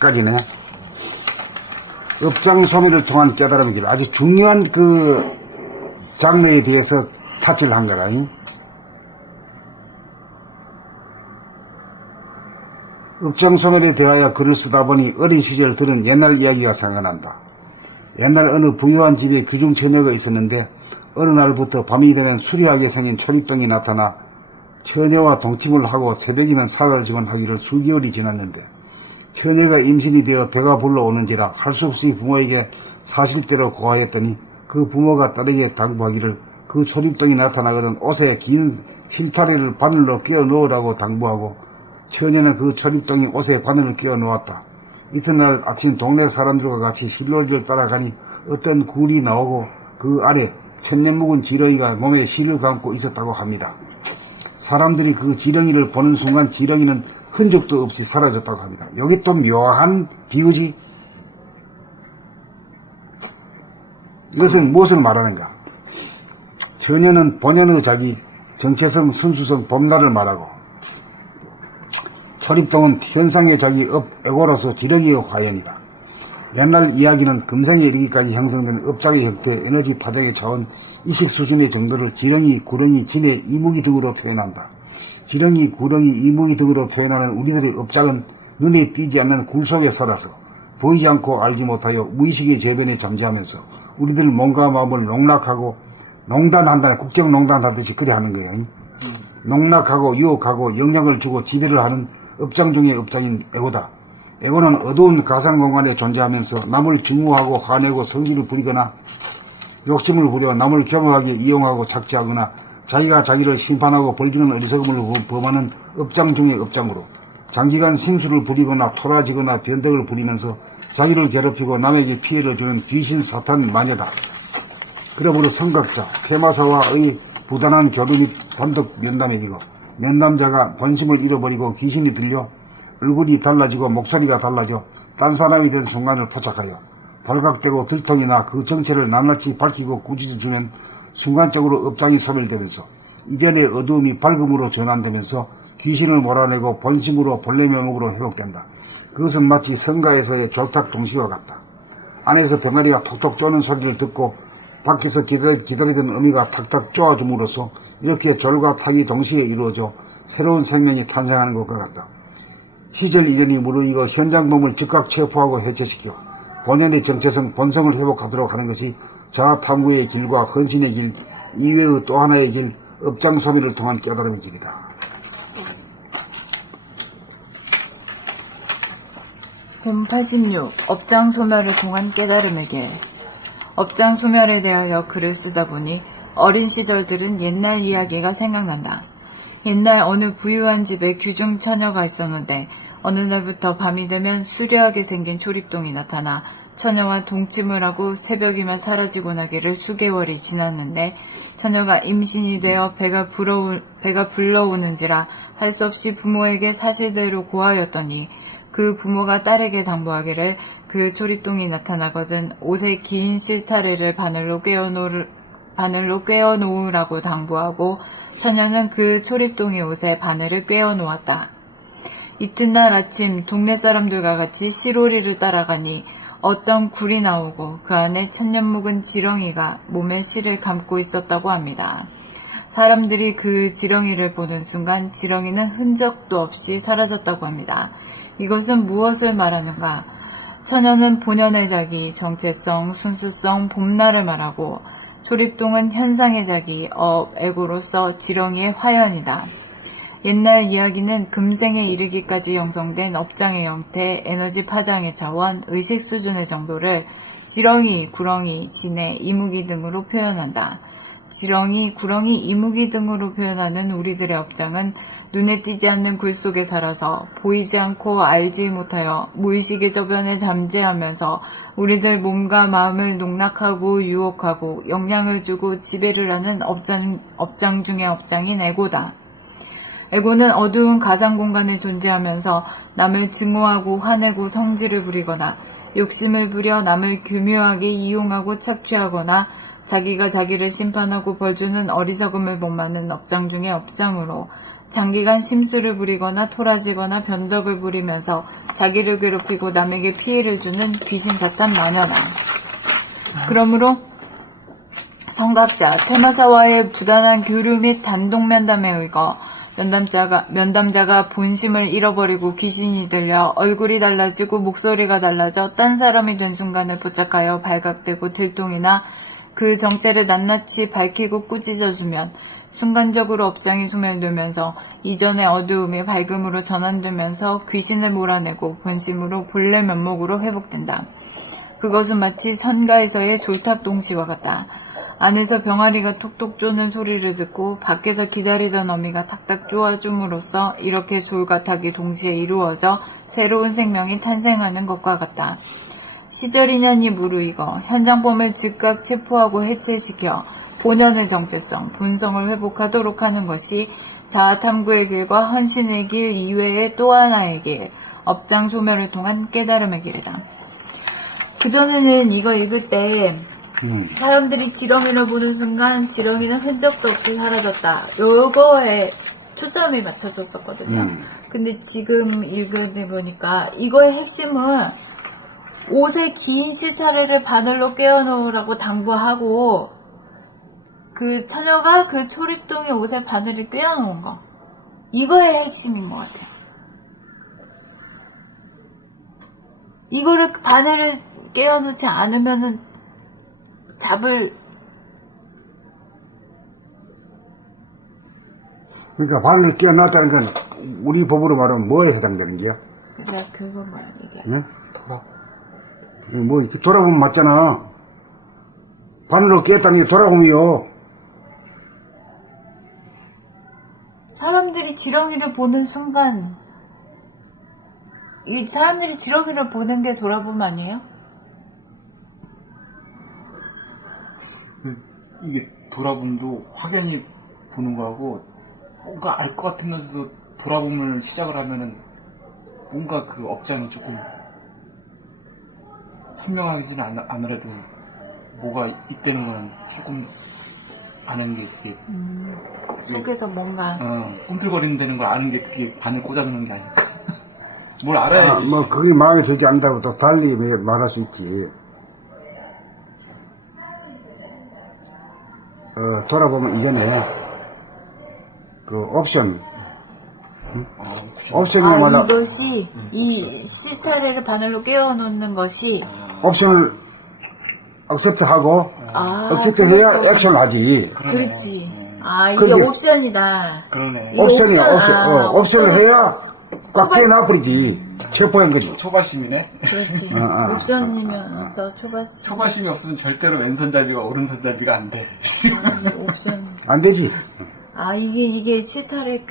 까지네. 업장 소멸을 통한 깨달음이길 아주 중요한 그 장르에 대해서 타치를 한 거다. 업장 소멸에 대하여 글을 쓰다 보니 어린 시절 들은 옛날 이야기가 생각난다. 옛날 어느 부유한 집에 귀중 처녀가 있었는데 어느 날부터 밤이 되면 수려하게 생긴 초립동이 나타나 처녀와 동침을 하고 새벽이면 사라지곤 하기를 수개월이 지났는데 처녀가 임신이 되어 배가 불러오는지라 할 수 없이 부모에게 사실대로 고하였더니 그 부모가 딸에게 당부하기를 그 초립동이 나타나거든 옷에 긴 실타래를 바늘로 끼워 넣으라고 당부하고 처녀는 그 초립동이 옷에 바늘을 끼워 놓았다. 이튿날 아침 동네 사람들과 같이 실로리를 따라가니 어떤 굴이 나오고 그 아래 천년 묵은 지렁이가 몸에 실을 감고 있었다고 합니다. 사람들이 그 지렁이를 보는 순간 지렁이는 흔적도 없이 사라졌다고 합니다. 여기 또 묘한 비유지. 이것은 무엇을 말하는가? 처녀는 본연의 자기 정체성, 순수성, 봄날을 말하고 초립동은 현상의 자기 에고로서 지렁이의 화연이다. 옛날 이야기는 금생에 이르기까지 형성된 업장의 형태, 에너지 파동의 차원, 이식 수준의 정도를 지렁이, 구렁이, 진해, 이무기 등으로 표현한다. 지렁이, 구렁이, 이무기 등으로 표현하는 우리들의 업장은 눈에 띄지 않는 굴 속에 살아서 보이지 않고 알지 못하여 무의식의 재변에 잠재하면서 우리들 몸과 마음을 농락하고 농단한다는 국정농단 하듯이 그래 하는 거예요. 농락하고 유혹하고 영향을 주고 지배를 하는 업장 중의 업장인 에고다. 에고는 어두운 가상공간에 존재하면서 남을 증오하고 화내고 성질을 부리거나 욕심을 부려 남을 겸허하게 이용하고 착취하거나 자기가 자기를 심판하고 벌주는 어리석음을 범하는 업장 중의 업장으로 장기간 심술을 부리거나 토라지거나 변덕을 부리면서 자기를 괴롭히고 남에게 피해를 주는 귀신 사탄 마녀다. 그러므로 성각자, 폐마사와의 부단한 교류 및 단독 면담에 이거 면담자가 본심을 잃어버리고 귀신이 들려 얼굴이 달라지고 목소리가 달라져 딴 사람이 된 순간을 포착하여 발각되고 들통이나 그 정체를 낱낱이 밝히고 꾸짖어주면 순간적으로 업장이 소멸되면서 이전의 어두움이 밝음으로 전환되면서 귀신을 몰아내고 본심으로 본래 면목으로 회복된다. 그것은 마치 성가에서의 졸탁 동시와 같다. 안에서 병아리가 톡톡 쪼는 소리를 듣고 밖에서 기다리던 어미가 탁탁 쪼아줌으로써 이렇게 졸과 탁이 동시에 이루어져 새로운 생명이 탄생하는 것과 같다. 시절 이전이 무르익어 현장범을 즉각 체포하고 해체시켜 본연의 정체성, 본성을 회복하도록 하는 것이 자아탐구의 길과 헌신의 길, 이외의 또 하나의 길, 업장 소멸을 통한 깨달음의 길이다. 홈 86. 업장 소멸을 통한 깨달음의 길. 업장 소멸에 대하여 글을 쓰다 보니 어린 시절들은 옛날 이야기가 생각난다. 옛날 어느 부유한 집에 귀중 처녀가 있었는데 어느 날부터 밤이 되면 수려하게 생긴 초립동이 나타나 처녀와 동침을 하고 새벽이면 사라지고 나기를 수개월이 지났는데 처녀가 임신이 되어 배가 불러오는지라 할 수 없이 부모에게 사실대로 고하였더니 그 부모가 딸에게 당부하기를 그 초립동이 나타나거든 옷에 긴 실타래를 바늘로 꿰어 놓으라고 당부하고 처녀는 그 초립동의 옷에 바늘을 꿰어 놓았다. 이튿날 아침 동네 사람들과 같이 실오리를 따라가니 어떤 굴이 나오고 그 안에 천년 묵은 지렁이가 몸에 실을 감고 있었다고 합니다. 사람들이 그 지렁이를 보는 순간 지렁이는 흔적도 없이 사라졌다고 합니다. 이것은 무엇을 말하는가? 처녀는 본연의 자기, 정체성, 순수성, 봄날을 말하고 초립동은 현상의 자기, 에고로서 지렁이의 화연이다. 옛날 이야기는 금생에 이르기까지 형성된 업장의 형태, 에너지 파장의 차원, 의식 수준의 정도를 지렁이, 구렁이, 진해, 이무기 등으로 표현한다. 지렁이, 구렁이, 이무기 등으로 표현하는 우리들의 업장은 눈에 띄지 않는 굴 속에 살아서 보이지 않고 알지 못하여 무의식의 저변에 잠재하면서 우리들 몸과 마음을 농락하고 유혹하고 영향을 주고 지배를 하는 업장 중의 업장인 에고다. 에고는 어두운 가상공간에 존재하면서 남을 증오하고 화내고 성질을 부리거나 욕심을 부려 남을 교묘하게 이용하고 착취하거나 자기가 자기를 심판하고 벌주는 어리석음을 복맞는 업장 중의 업장으로 장기간 심술을 부리거나 토라지거나 변덕을 부리면서 자기를 괴롭히고 남에게 피해를 주는 귀신사탄 마녀나. 그러므로 성갑자, 퇴마사와의 부단한 교류 및 단독 면담에 의거 면담자가 본심을 잃어버리고 귀신이 들려 얼굴이 달라지고 목소리가 달라져 딴 사람이 된 순간을 포착하여 발각되고 들통이나 그 정체를 낱낱이 밝히고 꾸짖어주면 순간적으로 업장이 소멸되면서 이전의 어두움이 밝음으로 전환되면서 귀신을 몰아내고 본심으로 본래 면목으로 회복된다. 그것은 마치 선가에서의 졸탁동시와 같다. 안에서 병아리가 톡톡 쪼는 소리를 듣고 밖에서 기다리던 어미가 탁탁 쪼아줌으로써 이렇게 졸과탁이 동시에 이루어져 새로운 생명이 탄생하는 것과 같다. 시절인연이 무르익어 현장범을 즉각 체포하고 해체시켜 본연의 정체성, 본성을 회복하도록 하는 것이 자아탐구의 길과 헌신의 길 이외의 또 하나의 길, 업장 소멸을 통한 깨달음의 길이다. 그전에는 이거 읽을 때 사람들이 지렁이를 보는 순간 지렁이는 흔적도 없이 사라졌다. 요거에 초점이 맞춰졌었거든요. 근데 지금 읽을 때 보니까 이거의 핵심은 옷에 긴 실타래를 바늘로 꿰어놓으라고 당부하고 그 처녀가 그 초립동의 옷에 바늘을 꿰어놓은 거. 이거의 핵심인 것 같아요. 이거를 바늘을 꿰어놓지 않으면은 그러니까 바늘을 끼워놨다는 건 우리 법으로 말하면 뭐에 해당되는 거야? 내가 그거 뭐야 이게. 응? 뭐 이렇게 돌아보면 맞잖아. 바늘로 끼웠다는 게 돌아보면요. 사람들이 지렁이를 보는 순간 이 사람들이 지렁이를 보는 게 돌아보면 아니에요? 이게 돌아봄도 확연히 보는 거하고 뭔가 알 것 같으면서도 돌아봄을 시작을 하면은 뭔가 그 업장이 조금 선명하지는 않으려도 뭐가 있다는 거는 조금 아는 게 그게 속에서 뭔가 꿈틀거린다는 걸 아는 게 그게 바늘 꽂아놓는 게 아니까 뭘 알아야지. 뭐 그게 마음에 들지 않다고 또 달리 말할 수 있지. 돌아보면 이전에 그 옵션 옵션이 말라 이것이 이 실타래를 바늘로 꿰어놓는 것이 옵션을 액셉트하고 액셉트 그래서- 해야 액션을 하지. 그렇지. 이게 근데- 옵션이다. 그러네. 이게 옵션이야. 옵션. 옵션을 해야 꽉 끼워놔버리지. 체포한 거지. 초바심이네. 그렇지. 아. 옵션이면서 초바심. 초바심이 없으면 절대로 왼손잡이가 오른손잡이가 안 돼. 옵션. 안 되지. 이게 실타래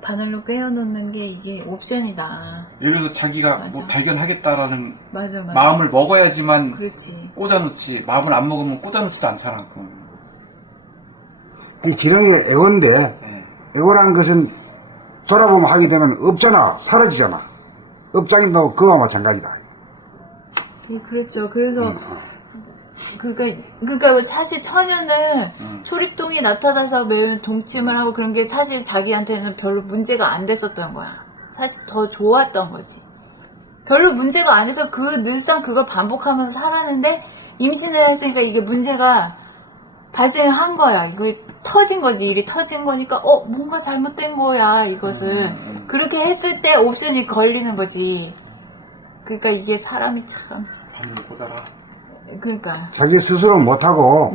바늘로 꿰어놓는 게 이게 옵션이다. 예를 들어서 자기가 맞아. 뭐 발견하겠다라는 맞아. 마음을 먹어야지만 그렇지. 꽂아놓지. 마음을 안 먹으면 꽂아놓지도 않잖아. 이 지렁이의 애원데 네. 애원한 것은 돌아보면 하게 되면 없잖아. 사라지잖아. 업장인도 그와 마찬가지다. 그렇죠. 그래서 그러니까 사실 처녀는 초립동이 나타나서 매우 동침을 하고 그런 게 사실 자기한테는 별로 문제가 안 됐었던 거야. 사실 더 좋았던 거지. 별로 문제가 안 돼서 늘상 그걸 반복하면서 살았는데 임신을 했으니까 이게 문제가 발생한 거야. 이거 터진 거지. 일이 터진 거니까 뭔가 잘못된 거야. 이것은 그렇게 했을 때 옵션이 걸리는 거지. 그러니까 이게 사람이 참 바늘 꽂아라. 그러니까 자기 스스로 못하고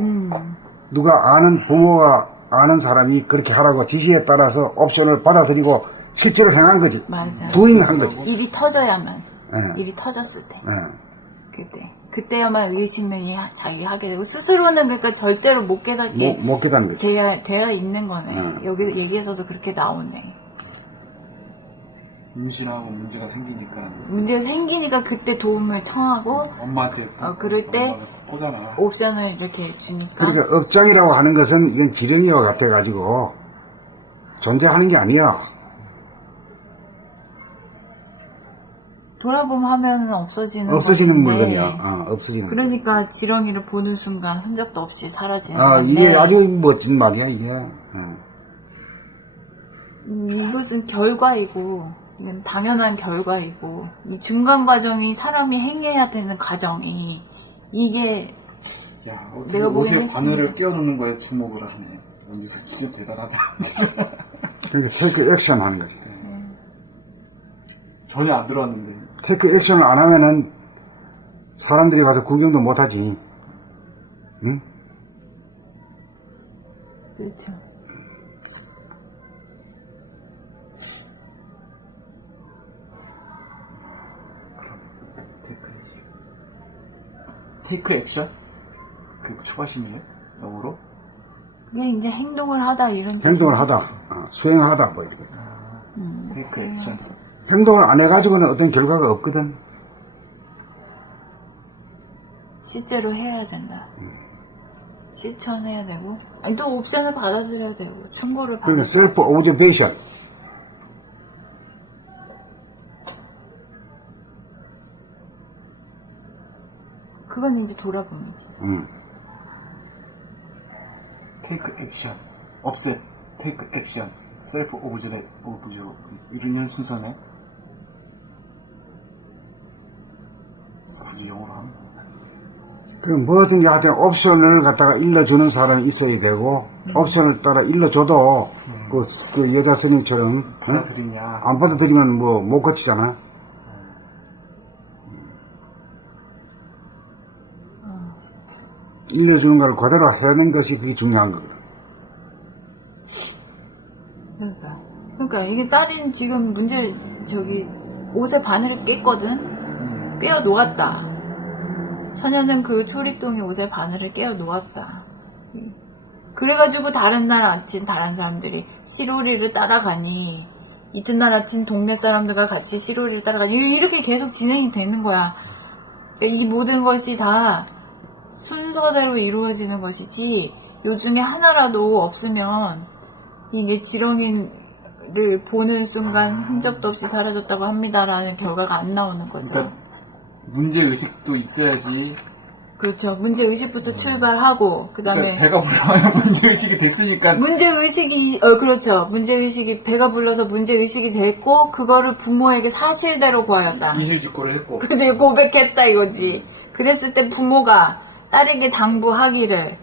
누가 아는 부모가 아는 사람이 그렇게 하라고 지시에 따라서 옵션을 받아들이고 실제로 행한 거지. 맞아. 부인한 거지. 일이 터져야만 예. 일이 터졌을 때 예. 그때야만 의심이 자기 하게 되고 스스로는 그러니까 절대로 못 깨닫게 못 깨닫는 거지. 되어 있는 거네. 여기 얘기에서도 그렇게 나오네. 임신하고 문제가 생기니까 문제가 생기니까 그때 도움을 청하고 엄마한테 그럴 때 엄마가 꽂아놔. 옵션을 이렇게 주니까 그러니까 업장이라고 하는 것은 이건 지렁이와 같아가지고 존재하는 게 아니야. 돌아보면 하면 없어지는 없어지는 것인데 물건이야. 없어지는. 그러니까 지렁이를 보는 순간 흔적도 없이 사라지는 아, 건데 이게 아주 멋진 말이야, 이게. 이것은 결과이고, 이건 당연한 결과이고, 이 중간 과정이 사람이 행해야 되는 과정이, 이게 야, 내가 보기엔 옷에 바늘을 핵심이죠. 끼워놓는 거에 주목을 하네. 여기서 진짜 대단하다. 그러니까 테이크 액션 하는 거지. 전혀 안 들어왔는데. 테이크 액션을 안 하면은 사람들이 가서 구경도 못 하지. 응? 그렇죠. 테이크 액션? 그게 추가심이에요? 영어로? 그게 이제 행동을 하다 이런 행동을 하다, 수행하다, 뭐 이렇게. 테이크 액션. 행동을 안 해가지고는 어떤 결과가 없거든. 실제로 해야 된다. 실천해야 되고, 아니, 또 옵션을 받아들여야 되고, 충고를 그러니까 받아들여야 셀프 오브저베이션. 그건 이제 돌아봄이지. 테이크 액션. 업셋. 테이크 액션. 셀프 오브저 이런 순서네. 굳이 영어로 하면. 그럼 뭐든지 하여튼 옵션을 갖다가 일러주는 사람이 있어야 되고, 옵션을 따라 일러줘도, 그 여자 스님처럼, 응? 받아들이냐. 안 받아들이면 뭐 못 고치잖아. 일러주는 걸 그대로 해내는 것이 그게 중요한 거거든. 그러니까 이게 딸인 지금 문제, 옷에 바늘을 깼거든? 꿰어 놓았다. 처녀는 그 초립동의 옷에 바늘을 꿰어 놓았다. 그래가지고 다른 날 아침 다른 사람들이 시로리를 따라가니, 이튿날 아침 동네 사람들과 같이 시로리를 따라가니, 이렇게 계속 진행이 되는 거야. 이 모든 것이 다 순서대로 이루어지는 것이지, 요 중에 하나라도 없으면, 이게 지렁이를 보는 순간 흔적도 없이 사라졌다고 합니다라는 결과가 안 나오는 거죠. 그러니까 문제의식도 있어야지. 그렇죠. 문제의식부터 출발하고, 그 다음에, 그러니까 배가 불러야 문제의식이 됐으니까. 문제의식이, 그렇죠. 문제의식이, 배가 불러서 문제의식이 됐고, 그거를 부모에게 사실대로 구하였다. 이실직고를 했고. 그지, 고백했다 이거지. 그랬을 때 부모가 딸에게 당부하기를,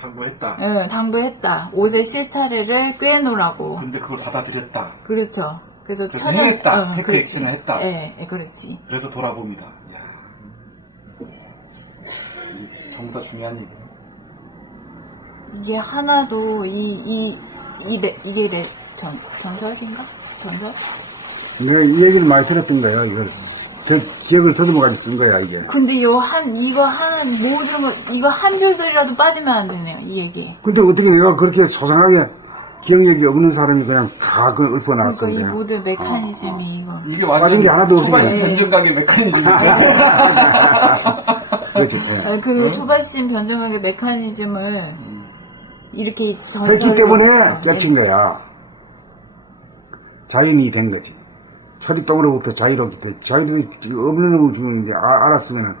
당부했다. 당부했다. 옷의 실타래를 꿰놓으라고. 근데 그걸 받아들였다. 그렇죠. 그래서 그래서 해냈다. 테이크 그렇지. 액션을 했다. 예, 그렇지. 그래서 돌아봅니다. 이야. 전부 다 중요한 얘기네. 이게 하나도 이게 전설인가? 전설? 내가 이 얘기를 많이 들었던 거야. 이걸 제 기억을 더듬어가지고 쓴 거야, 이게. 근데 이거 모든 거, 이거 한 줄들이라도 빠지면 안 되네요, 이 얘기. 근데 어떻게 내가 그렇게 소상하게 기억력이 없는 사람이 그냥 다 읊어 나갈 그러니까 이 건데. 모든 메커니즘이 이거. 이게 빠진 완전 게 하나도 초반시 없네. 변경각의 메커니즘이야. 그렇지. 그 초발심 변정학의 메커니즘을 이렇게 했기 전설로. 때문에 깨친 거야. 자연이 된 거지. 철입동으로부터 자유롭게 자유도 없는 놈을 지금 이제 알았으면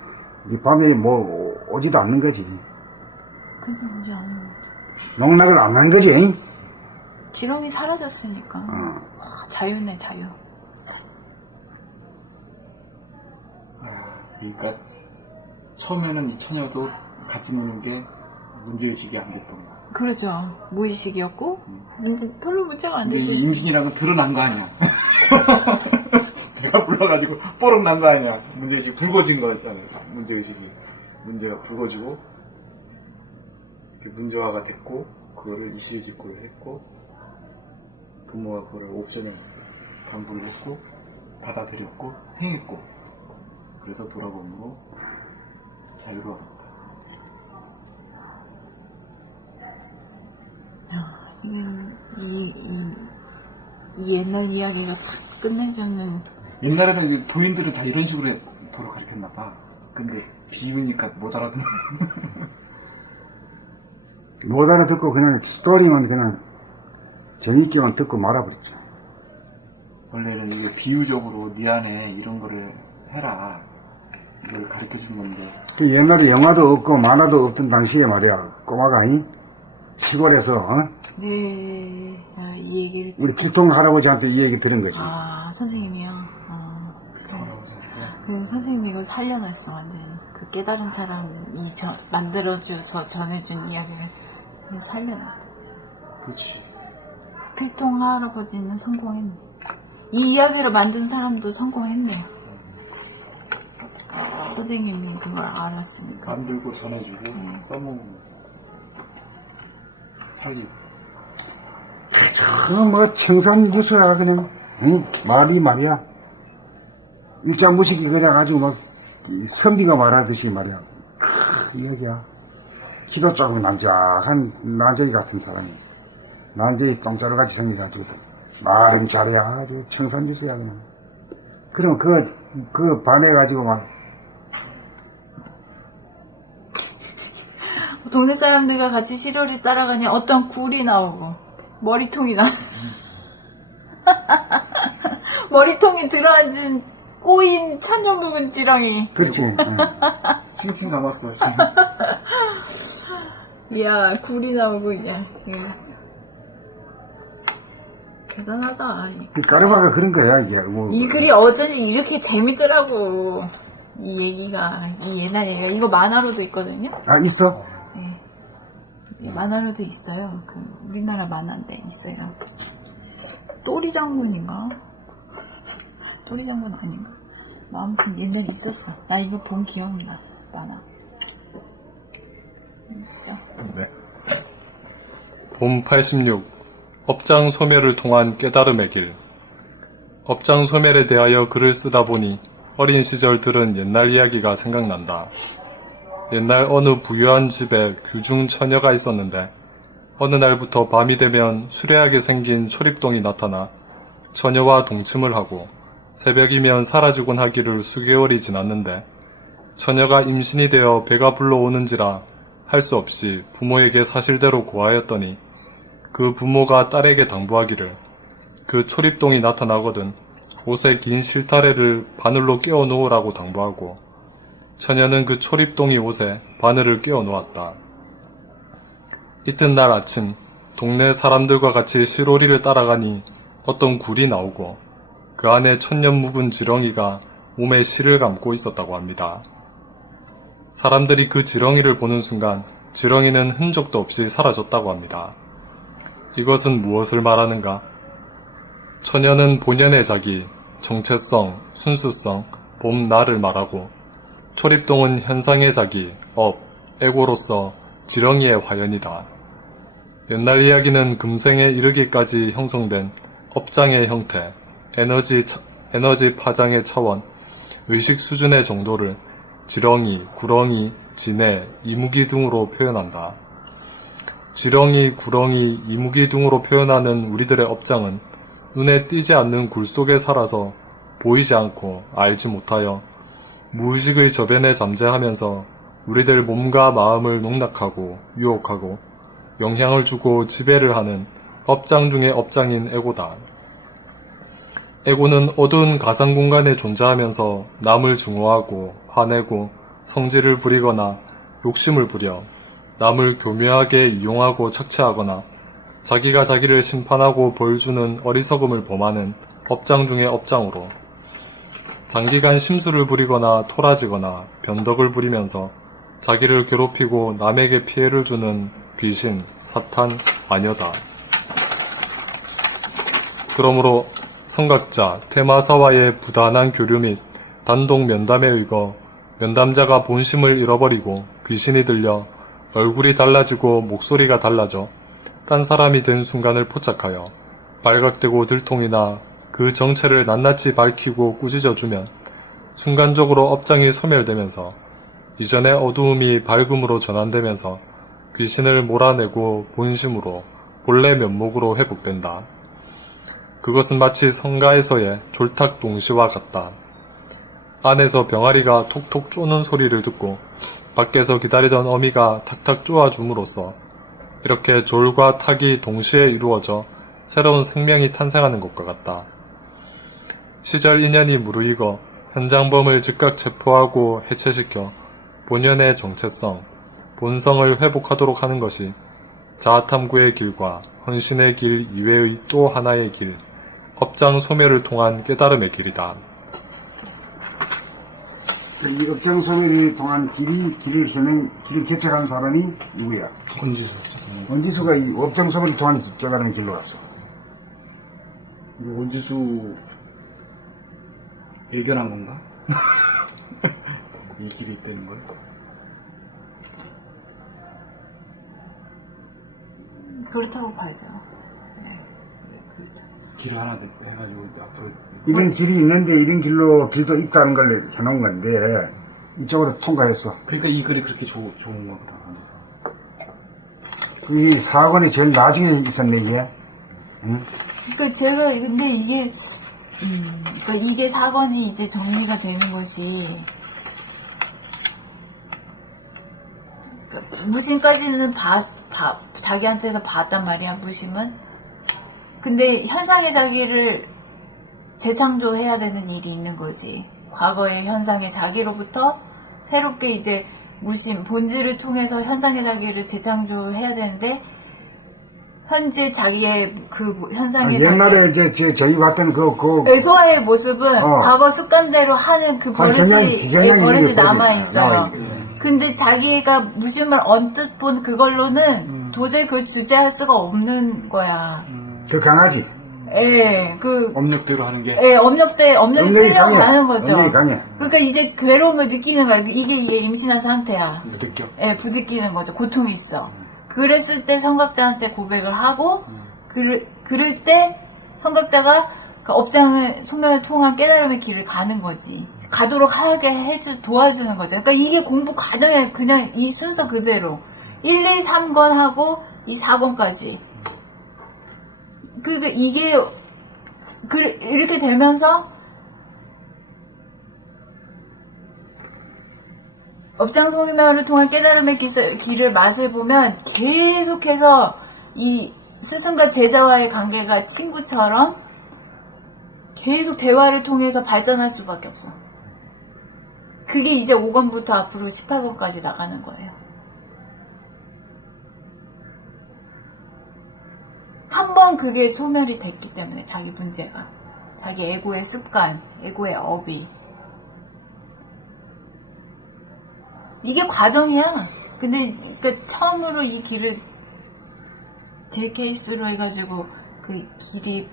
이 밤에 뭐 오지도 않는 거지. 근데 이제 농락을 안 한 거지. 지렁이 사라졌으니까. 와, 자유네, 자유. 그러니까 처음에는 이 처녀도 같이 노는 게 문제의식이 안 됐던 거야. 그렇죠. 무의식이었고, 별로 문제가 안 근데 되지. 이 임신이랑은 드러난 거 아니야. 배가 불러가지고 뽀록 난 거 아니야. 문제의식 불거진 거였잖아요. 문제의식이. 문제가 불거지고 문제화가 됐고 그거를 이실직고를 했고 부모가 그거를 옵션을 당부를 했고 받아들였고 행했고 그래서 돌아봄으로 자유로 얻었다. 이 옛날 이야기가 참 끝내주는. 옛날에는 이제 도인들은 다 이런 식으로 도를 가르쳤나 봐. 근데 비우니까 못 알아듣는. 못 알아듣고 그냥 스토리만 그냥 재미있게만 듣고 말아버렸죠. 원래는 이게 비유적으로 네 안에 이런 거를 해라. 이걸 가르쳐 주는 건데. 그 옛날에 영화도 없고 만화도 없던 당시에 말이야. 꼬마가 아니? 시골에서 네. 이 얘기를 우리 필통 할아버지한테 이 얘기 들은 거지. 선생님이요. 그래서 선생님이 이거 살려놨어 완전히. 그 깨달은 사람이 만들어줘서 전해준 이야기를 살려놨다. 그렇지. 필통 할아버지는 성공했네. 이 이야기를 만든 사람도 성공했네요. 선생님이 그걸 알았으니까. 만들고 전해주고 써먹는 살리고. 뭐 청산 뉴스라 그냥 말이 말이야. 일장무식이 그래가지고 막 선비가 말하듯이 말이야. 이야기야. 키도 작고 난자한 난쟁이 같은 사람이 난쟁이 똥자루같이 생겨가지고 말은 잘해. 아주 청산 뉴스야 그냥. 그럼 그 반해가지고 막 동네 사람들과 같이 시로를 따라가니 어떤 굴이 나오고 머리통이 나. 머리통이 들어앉은 꼬인 천년 묵은 지렁이. 그렇지. 칭칭 감았어 지금. 이야 굴이 나오고 야 대단하다. 까르바가 그런 거야 이게. 뭐. 이 글이 어쩐지 이렇게 재밌더라고. 이 얘기가 이 옛날 얘기가 이거 만화로도 있거든요. 아 있어? 네. 만화로도 있어요. 그 우리나라 만화인데 있어요. 또리 장군인가? 또리 장군 아닌가? 뭐 아무튼 옛날에 있었어. 나 이거 본 기억이 나. 만화. 진짜. 네. 봄 86 업장 소멸을 통한 깨달음의 길. 업장 소멸에 대하여 글을 쓰다 보니 어린 시절 들은 옛날 이야기가 생각난다. 옛날 어느 부유한 집에 귀중 처녀가 있었는데 어느 날부터 밤이 되면 수려하게 생긴 초립동이 나타나 처녀와 동침을 하고 새벽이면 사라지곤 하기를 수개월이 지났는데 처녀가 임신이 되어 배가 불러오는지라 할 수 없이 부모에게 사실대로 고하였더니 그 부모가 딸에게 당부하기를 그 초립동이 나타나거든 옷에 긴 실타래를 바늘로 끼워 놓으라고 당부하고 처녀는 그 초립동이 옷에 바늘을 끼워 놓았다. 이튿날 아침 동네 사람들과 같이 시로리를 따라가니 어떤 굴이 나오고 그 안에 천년 묵은 지렁이가 몸에 실을 감고 있었다고 합니다. 사람들이 그 지렁이를 보는 순간 지렁이는 흔적도 없이 사라졌다고 합니다. 이것은 무엇을 말하는가? 처녀는 본연의 자기, 정체성, 순수성, 봄날을 말하고 초립동은 현상의 자기, 에고로서 지렁이의 화연이다. 옛날 이야기는 금생에 이르기까지 형성된 업장의 형태, 에너지 파장의 차원, 의식 수준의 정도를 지렁이, 구렁이, 진해, 이무기 등으로 표현한다. 지렁이, 구렁이, 이무기 등으로 표현하는 우리들의 업장은 눈에 띄지 않는 굴 속에 살아서 보이지 않고 알지 못하여 무의식의 저변에 잠재하면서 우리들 몸과 마음을 농락하고 유혹하고 영향을 주고 지배를 하는 업장 중의 업장인 에고다. 에고는 어두운 가상 공간에 존재하면서 남을 증오하고 화내고 성질을 부리거나 욕심을 부려 남을 교묘하게 이용하고 착취하거나 자기가 자기를 심판하고 벌 주는 어리석음을 범하는 업장 중의 업장으로 장기간 심술을 부리거나 토라지거나 변덕을 부리면서 자기를 괴롭히고 남에게 피해를 주는 귀신, 사탄, 마녀다. 그러므로 성각자, 테마사와의 부단한 교류 및 단독 면담에 의거 면담자가 본심을 잃어버리고 귀신이 들려 얼굴이 달라지고 목소리가 달라져 딴 사람이 된 순간을 포착하여 발각되고 들통이나 그 정체를 낱낱이 밝히고 꾸짖어주면 순간적으로 업장이 소멸되면서 이전의 어두움이 밝음으로 전환되면서 귀신을 몰아내고 본심으로 본래 면목으로 회복된다. 그것은 마치 성가에서의 졸탁 동시와 같다. 안에서 병아리가 톡톡 쪼는 소리를 듣고 밖에서 기다리던 어미가 탁탁 쪼아줌으로써 이렇게 졸과 탁이 동시에 이루어져 새로운 생명이 탄생하는 것과 같다. 시절 인연이 무르익어 현장범을 즉각 체포하고 해체시켜 본연의 정체성, 본성을 회복하도록 하는 것이 자아탐구의 길과 헌신의 길 이외의 또 하나의 길, 업장 소멸을 통한 깨달음의 길이다. 이 업장 소멸을 통한 길을 개척한 사람이 누구야? 원지수가 이 업장 소멸을 통한 깨달음의 길로 왔어. 원지수 예견한 건가? 이 길이 있다는 걸? 그렇다고 봐야죠. 길을 하나 해가지고 앞으로 이런 길이 있는데 이런 길도 있다는 걸 해놓은 건데 이쪽으로 통과했어. 그러니까 이 글이 그렇게 좋은 거다. 이 사건이 제일 나중에 있었네 이게. 응? 그러니까 제가 근데 이게 그러니까 이게 사건이 이제 정리가 되는 것이 그러니까 무심까지는 자기한테서 봤단 말이야. 무심은. 근데 현상의 자기를 재창조해야 되는 일이 있는 거지. 과거의 현상의 자기로부터 새롭게 이제 무심, 본질을 통해서 현상의 자기를 재창조해야 되는데 현재 자기의 그 현상의 옛날에 이제 저희 봤던 소아의 모습은 과거 습관대로 하는 그 버릇이 남아있어요. 근데 자기가 무심을 언뜻 본 그걸로는 도저히 그걸 주제할 수가 없는 거야. 더 강하지. 예, 업력대로 하는 게. 예, 업력이 끌려가는 거죠. 업력이 강해. 그러니까 이제 괴로움을 느끼는 거야. 이게 임신한 상태야. 느껴. 예, 부딪히는 거죠. 고통이 있어. 그랬을 때 성각자한테 고백을 하고, 그럴 때 성각자가 그 업장을 소멸을 통한 깨달음의 길을 가는 거지. 가도록 하게 도와주는 거죠. 그러니까 이게 공부 과정에 그냥 이 순서 그대로 1, 2, 3권 하고 이 4권까지. 그러니까 이게 이렇게 되면서 업장 소멸을 통한 깨달음의 길을 맛을 보면 계속해서 이 스승과 제자와의 관계가 친구처럼 계속 대화를 통해서 발전할 수밖에 없어. 그게 이제 5권부터 앞으로 18권까지 나가는 거예요. 한 번 그게 소멸이 됐기 때문에 자기 문제가, 자기 에고의 습관, 에고의 업이, 이게 과정이야. 근데 그러니까 처음으로 이 길을 제 케이스로 해가지고 그 길이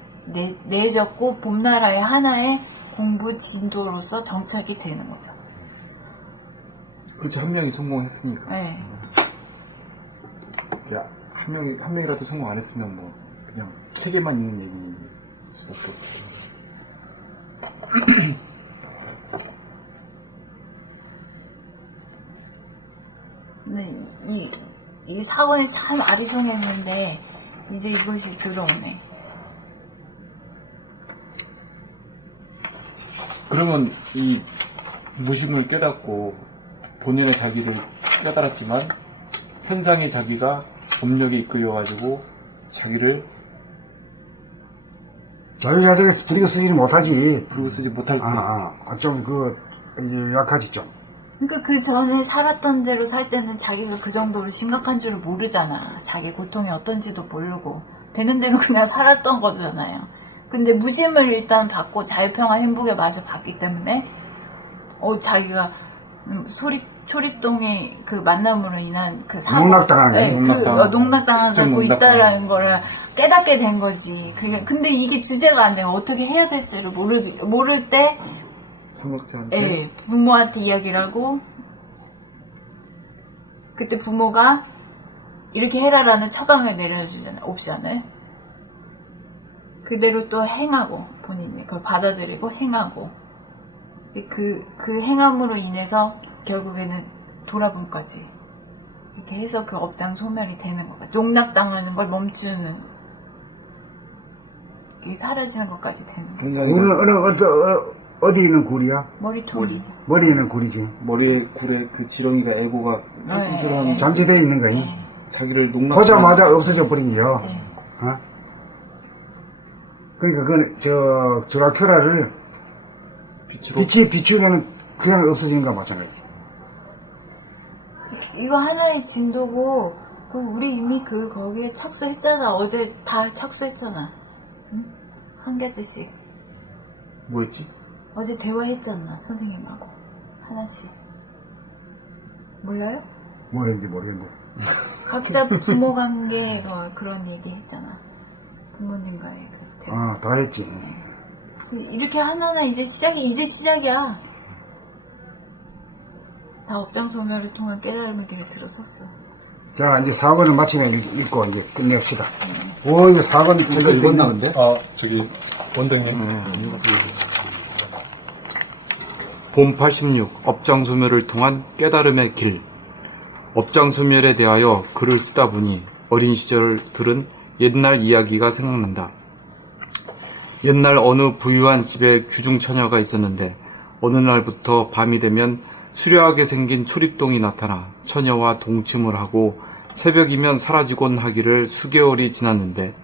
내졌고 봄나라의 하나의 공부 진도로서 정착이 되는 거죠. 그렇지, 한 명이 성공했으니까. 네. 한 명이라도 성공 안 했으면 뭐 그냥 책에만 있는 얘기일 수밖에 없죠. 근데 이 사원이 참 아리송했는데 이제 이것이 들어오네. 그러면 이 무심을 깨닫고 본연의 자기를 깨달았지만 현상의 자기가 법력에 이끌려가지고 자기를 자유자재에서 부리고 쓰지는 못하지. 부르고 쓰지 못할 때 좀 약하지 좀. 그러니까 그 전에 살았던 대로 살 때는 자기가 그 정도로 심각한 줄을 모르잖아. 자기 고통이 어떤지도 모르고 되는 대로 그냥 살았던 거잖아요. 근데 무심을 일단 받고 자유평화 행복의 맛을 봤기 때문에 자기가 초립동의 그 만남으로 인한 그 사고, 농락당하고 있다라는 거를 깨닫게 된 거지. 근데 이게 주제가 안 되고 어떻게 해야 될지를 모를 때 성각자한테 부모한테 이야기를 하고, 그때 부모가 이렇게 해라라는 처방을 내려주잖아요. 옵션을. 그대로 또 행하고, 본인이 그걸 받아들이고 행하고, 그 행함으로 인해서 결국에는 돌아봄까지 이렇게 해서 그 업장 소멸이 되는 것 같아요. 농락당하는 걸 멈추는, 이게 사라지는 것까지 되는 거예요. 우리는 어디 있는 굴이야? 머리통이. 머리에 있는 굴이지. 머리에 굴에 그 지렁이가 에고가 뚫뚫한 잠재되어 있는 거니? 자기를 농락 보자마자 없어져 버리기요. 네. 그러니까 그 드라큘라를 빛이 비추면 그냥 없어지는 거와 마찬가지. 이거 하나의 진도고 우리 이미 거기에 착수했잖아. 어제 다 착수했잖아. 응? 한 가지씩. 뭐였지? 어제 대화했잖아. 선생님하고. 하나씩. 몰라요? 뭐 했는지 모르겠는데. 각자 부모 관계 뭐 그런 얘기 했잖아. 부모님과의 그 대화. 아, 다 했지. 이렇게 하나하나 이제 시작이야. 다 업장 소멸을 통한 깨달음의 길을 들었었어. 자, 이제 4권을 마치면 읽고 이제 끝냅시다. 오, 이제 4권 이거 읽었나는데? 저기 원장님. 봄 86 업장소멸을 통한 깨달음의 길. 업장소멸에 대하여 글을 쓰다 보니 어린 시절 들은 옛날 이야기가 생각난다. 옛날 어느 부유한 집에 귀중처녀가 있었는데 어느 날부터 밤이 되면 수려하게 생긴 초립동이 나타나 처녀와 동침을 하고 새벽이면 사라지곤 하기를 수개월이 지났는데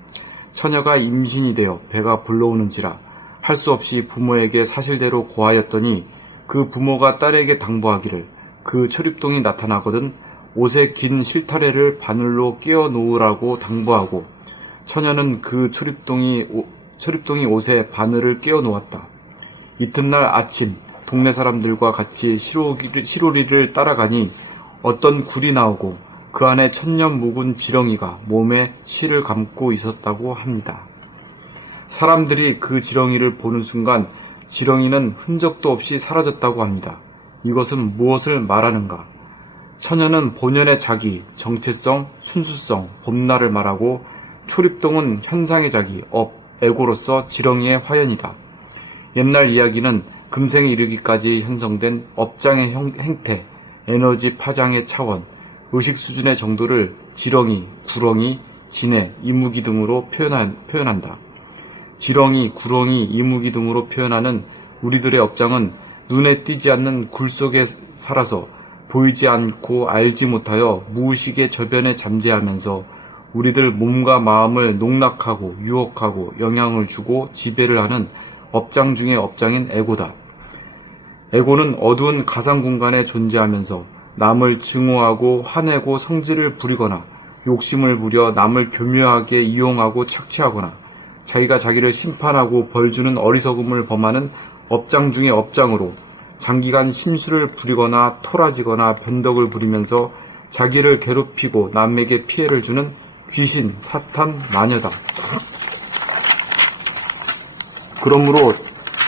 처녀가 임신이 되어 배가 불러오는지라 할 수 없이 부모에게 사실대로 고하였더니 그 부모가 딸에게 당부하기를 그 초립동이 나타나거든 옷에 긴 실타래를 바늘로 끼워 놓으라고 당부하고 처녀는 그 초립동이 옷에 바늘을 끼워 놓았다. 이튿날 아침 동네 사람들과 같이 시로리를 따라가니 어떤 굴이 나오고 그 안에 천년 묵은 지렁이가 몸에 실을 감고 있었다고 합니다. 사람들이 그 지렁이를 보는 순간 지렁이는 흔적도 없이 사라졌다고 합니다. 이것은 무엇을 말하는가? 처녀는 본연의 자기, 정체성, 순수성, 봄날을 말하고 초립동은 현상의 자기, 에고로서 지렁이의 화연이다. 옛날 이야기는 금생에 이르기까지 형성된 업장의 행태, 에너지 파장의 차원, 의식 수준의 정도를 지렁이, 구렁이, 진해, 이무기 등으로 표현한다. 지렁이, 구렁이, 이무기 등으로 표현하는 우리들의 업장은 눈에 띄지 않는 굴 속에 살아서 보이지 않고 알지 못하여 무의식의 저변에 잠재하면서 우리들 몸과 마음을 농락하고 유혹하고 영향을 주고 지배를 하는 업장 중의 업장인 에고다. 에고는 어두운 가상 공간에 존재하면서 남을 증오하고 화내고 성질을 부리거나 욕심을 부려 남을 교묘하게 이용하고 착취하거나 자기가 자기를 심판하고 벌주는 어리석음을 범하는 업장 중의 업장으로 장기간 심술을 부리거나 토라지거나 변덕을 부리면서 자기를 괴롭히고 남에게 피해를 주는 귀신, 사탄, 마녀다. 그러므로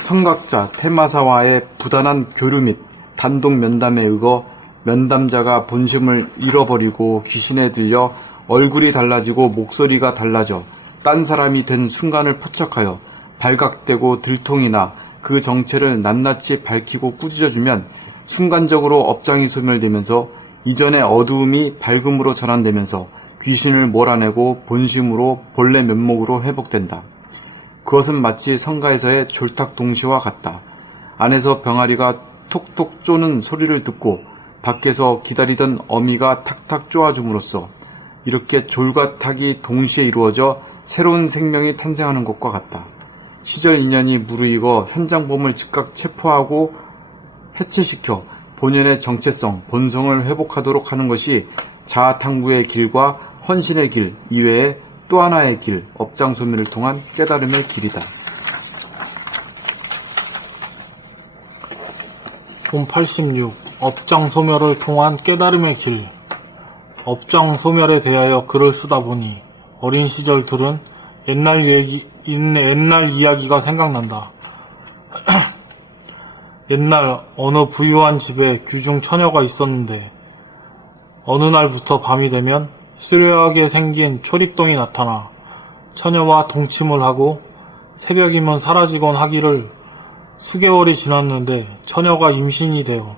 선각자, 테마사와의 부단한 교류 및 단독 면담에 의거 면담자가 본심을 잃어버리고 귀신에 들려 얼굴이 달라지고 목소리가 달라져 딴 사람이 된 순간을 포착하여 발각되고 들통이나 그 정체를 낱낱이 밝히고 꾸짖어주면 순간적으로 업장이 소멸되면서 이전의 어두움이 밝음으로 전환되면서 귀신을 몰아내고 본심으로 본래 면목으로 회복된다. 그것은 마치 성가에서의 졸탁동시와 같다. 안에서 병아리가 톡톡 쪼는 소리를 듣고 밖에서 기다리던 어미가 탁탁 쪼아줌으로써 이렇게 졸과 탁이 동시에 이루어져 새로운 생명이 탄생하는 것과 같다. 시절 인연이 무르익어 현장범을 즉각 체포하고 해체시켜 본연의 정체성, 본성을 회복하도록 하는 것이 자아탕구의 길과 헌신의 길 이외에 또 하나의 길, 업장소멸을 통한 깨달음의 길이다. 봄 86 업장 소멸을 통한 깨달음의 길. 업장 소멸에 대하여 글을 쓰다 보니 어린 시절 들은 옛날 이야기가 생각난다. 옛날 어느 부유한 집에 귀중 처녀가 있었는데 어느 날부터 밤이 되면 수려하게 생긴 초립동이 나타나 처녀와 동침을 하고 새벽이면 사라지곤 하기를 수개월이 지났는데 처녀가 임신이 되어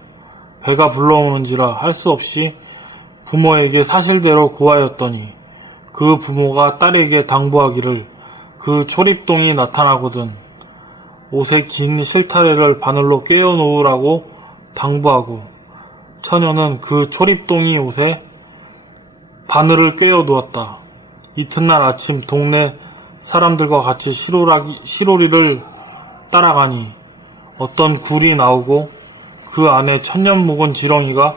배가 불러오는지라 할 수 없이 부모에게 사실대로 고하였더니 그 부모가 딸에게 당부하기를 그 초립동이 나타나거든 옷에 긴 실타래를 바늘로 꿰어 놓으라고 당부하고 처녀는 그 초립동이 옷에 바늘을 꿰어 놓았다. 이튿날 아침 동네 사람들과 같이 시로리를 따라가니 어떤 굴이 나오고 그 안에 천년 묵은 지렁이가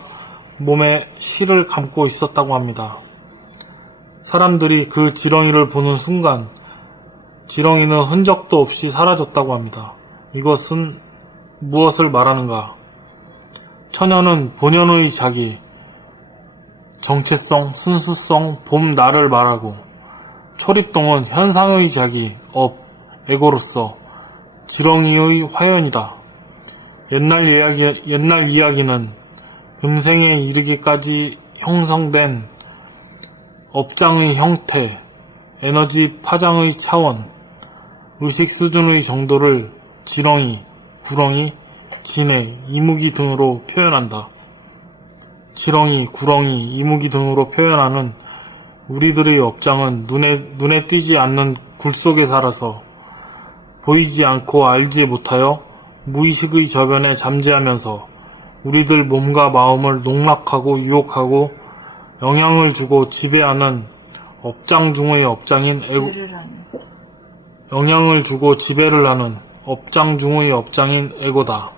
몸에 실을 감고 있었다고 합니다. 사람들이 그 지렁이를 보는 순간 지렁이는 흔적도 없이 사라졌다고 합니다. 이것은 무엇을 말하는가? 처녀는 본연의 자기, 정체성, 순수성, 봄날을 말하고 초립동은 현상의 자기, 에고로서 지렁이의 화연이다. 옛날 이야기는 금생에 이르기까지 형성된 업장의 형태, 에너지 파장의 차원, 의식 수준의 정도를 지렁이, 구렁이, 진해, 이무기 등으로 표현한다. 지렁이, 구렁이, 이무기 등으로 표현하는 우리들의 업장은 눈에 띄지 않는 굴 속에 살아서 보이지 않고 알지 못하여 무의식의 저변에 잠재하면서 우리들 몸과 마음을 농락하고 유혹하고 영향을 주고 지배하는 업장 중의 업장인 영향을 주고 지배를 하는 업장 중의 업장인 에고다.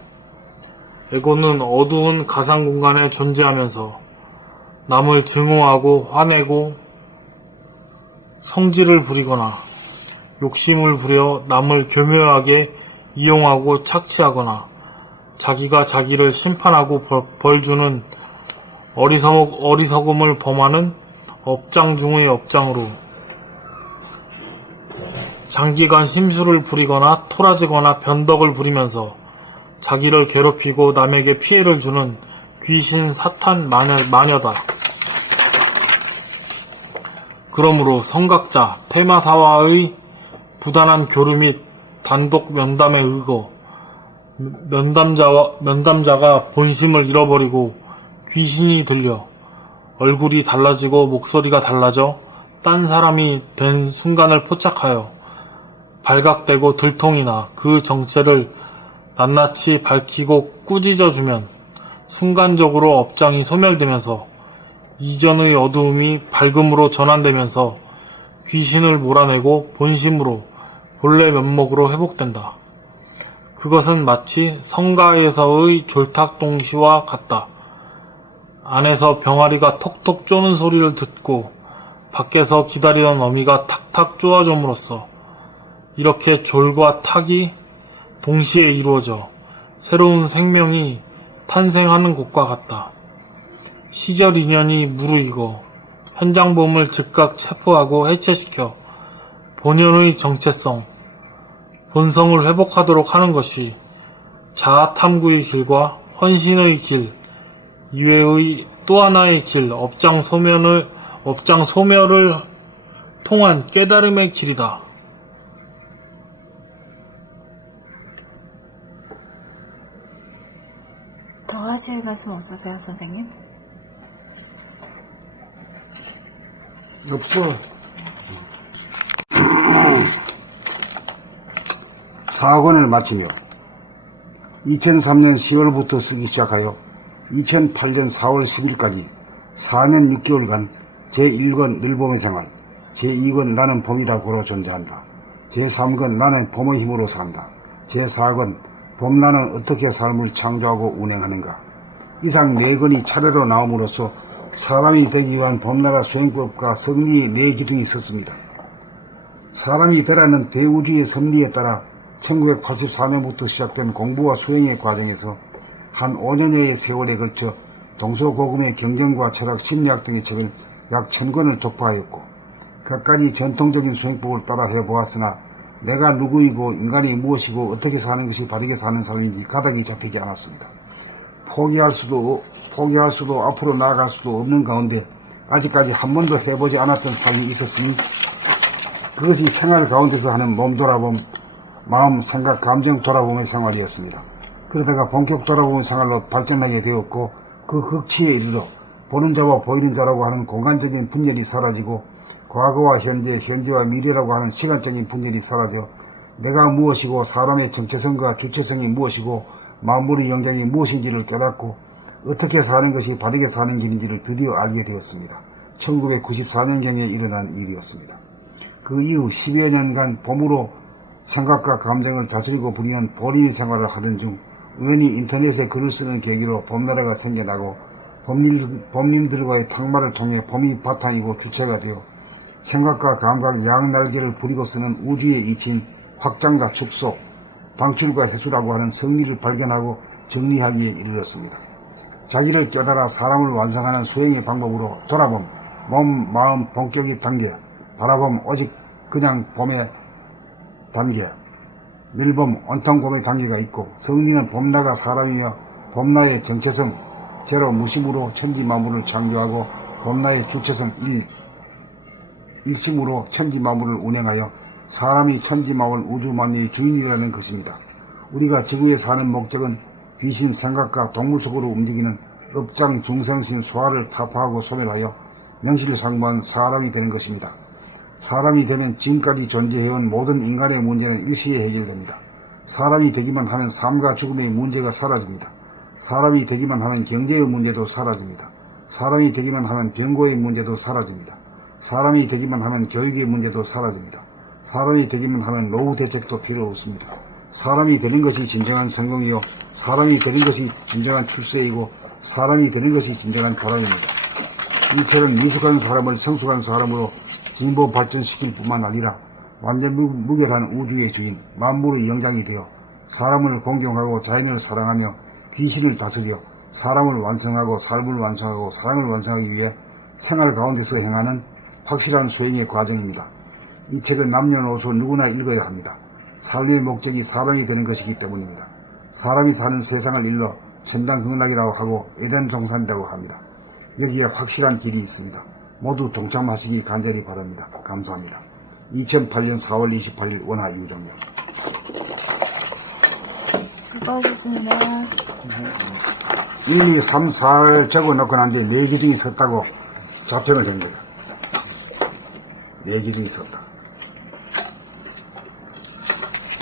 에고는 어두운 가상 공간에 존재하면서 남을 증오하고 화내고 성질을 부리거나 욕심을 부려 남을 교묘하게 이용하고 착취하거나 자기가 자기를 심판하고 벌주는 어리석음을 범하는 업장 중의 업장으로 장기간 심술을 부리거나 토라지거나 변덕을 부리면서 자기를 괴롭히고 남에게 피해를 주는 귀신 사탄 마녀다. 그러므로 성각자 테마사와의 부단한 교류 및 단독 면담에 의거 면담자가 본심을 잃어버리고 귀신이 들려 얼굴이 달라지고 목소리가 달라져 딴 사람이 된 순간을 포착하여 발각되고 들통이나 그 정체를 낱낱이 밝히고 꾸짖어주면 순간적으로 업장이 소멸되면서 이전의 어두움이 밝음으로 전환되면서 귀신을 몰아내고 본심으로 본래 면목으로 회복된다. 그것은 마치 성가에서의 졸탁동시와 같다. 안에서 병아리가 톡톡 쪼는 소리를 듣고 밖에서 기다리던 어미가 탁탁 쪼아줌으로써 이렇게 졸과 탁이 동시에 이루어져 새로운 생명이 탄생하는 것과 같다. 시절 인연이 무르익어 현장범을 즉각 체포하고 해체시켜 본연의 정체성, 본성을 회복하도록 하는 것이 자아탐구의 길과 헌신의 길 이외의 또 하나의 길, 업장 소멸을 통한 깨달음의 길이다. 더 하실 말씀 없으세요, 선생님? 없어. 사학원을 마치며 2003년 10월부터 쓰기 시작하여 2008년 4월 10일까지 4년 6개월간 제1권 늘봄의 생활, 제2권 나는 봄이라고로 존재한다. 제3권 나는 봄의 힘으로 산다. 제4권 봄 나는 어떻게 삶을 창조하고 운행하는가. 이상 4권이 차례로 나옴으로써 사람이 되기 위한 봄나라 수행법과 성리의 4기둥이 섰습니다. 사람이 되라는 대우주의 섭리에 따라 1984년부터 시작된 공부와 수행의 과정에서 한 5년여의 세월에 걸쳐 동서고금의 경전과 철학, 심리학 등의 책을 약 1000권을 독파하였고 갖가지 전통적인 수행법을 따라 해보았으나 내가 누구이고 인간이 무엇이고 어떻게 사는 것이 바르게 사는 삶인지 가닥이 잡히지 않았습니다. 포기할 수도 앞으로 나아갈 수도 없는 가운데 아직까지 한 번도 해보지 않았던 삶이 있었으니 그것이 생활 가운데서 하는 몸 돌아봄, 마음, 생각, 감정 돌아봄의 생활이었습니다. 그러다가 본격 돌아보는 생활로 발전하게 되었고 그 극치에 이르러 보는 자와 보이는 자라고 하는 공간적인 분열이 사라지고 과거와 현재, 현재와 미래라고 하는 시간적인 분열이 사라져 내가 무엇이고 사람의 정체성과 주체성이 무엇이고 만물의 영장이 무엇인지를 깨닫고 어떻게 사는 것이 바르게 사는 길인지를 드디어 알게 되었습니다. 1994년경에 일어난 일이었습니다. 그 이후 10여 년간 봄으로 생각과 감정을 다스리고 부리는 본인의 생활을 하던 중 우연히 인터넷에 글을 쓰는 계기로 봄나라가 생겨나고 봄님들과의 탁말을 통해 봄이 바탕이고 주체가 되어 생각과 감각 양날개를 부리고 쓰는 우주의 이치인 확장과 축소, 방출과 해수라고 하는 성리를 발견하고 정리하기에 이르렀습니다. 자기를 깨달아 사람을 완성하는 수행의 방법으로 돌아봄, 몸, 마음, 본격의 단계, 바라봄, 오직 그냥 봄의 단계, 늘봄, 온통 봄의 단계가 있고, 성리는 봄나가 사람이며 봄나의 정체성, 제로 무심으로 천지 만물을 창조하고 봄나의 주체성 일심으로 천지 만물을 운행하여 사람이 천지 만물 우주 만유의 주인이라는 것입니다. 우리가 지구에 사는 목적은 귀신 생각과 동물 속으로 움직이는 업장 중생신 소화를 타파하고 소멸하여 명실상부한 사람이 되는 것입니다. 사람이 되면 지금까지 존재해온 모든 인간의 문제는 일시에 해결됩니다. 사람이 되기만 하면 삶과 죽음의 문제가 사라집니다. 사람이 되기만 하면 경제의 문제도 사라집니다. 사람이 되기만 하면 병고의 문제도 사라집니다. 사람이 되기만 하면 교육의 문제도 사라집니다. 사람이 되기만 하면 노후 대책도 필요 없습니다. 사람이 되는 것이 진정한 성공이요, 사람이 되는 것이 진정한 출세이고, 사람이 되는 것이 진정한 보람입니다. 이 책은 미숙한 사람을 성숙한 사람으로 진보 발전시킬 뿐만 아니라 완전 무결한 우주의 주인, 만물의 영장이 되어 사람을 공경하고 자연을 사랑하며 귀신을 다스려 사람을 완성하고 삶을 완성하고 사랑을 완성하기 위해 생활 가운데서 행하는 확실한 수행의 과정입니다. 이 책은 남녀노소 누구나 읽어야 합니다. 삶의 목적이 사람이 되는 것이기 때문입니다. 사람이 사는 세상을 일러 천당극락이라고 하고 에덴 동산이라고 합니다. 여기에 확실한 길이 있습니다. 모두 동참하시기 간절히 바랍니다. 감사합니다. 2008년 4월 28일 원화 이우정입니다. 수고하셨습니다. 1, 2, 3, 4를 적어놓고 난데 4기둥이 섰다고 좌평을 된 거예요. 4기둥이 섰다.